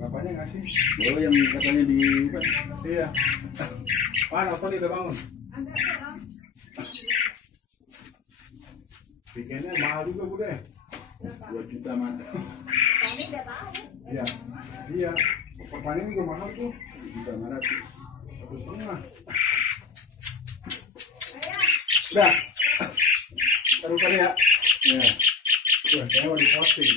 Bapaknya ngasih. Oh, yang katanya di Iya. Mana Sony udah bangun? Bikinnya mahal juga bude. 2 juta mata. Iya. Iya. Pertanyaan juga mahal tuh. 2 juta mata. 1,5. Udah. Taruh kali ya. Ya. Udah, saya mau diposting.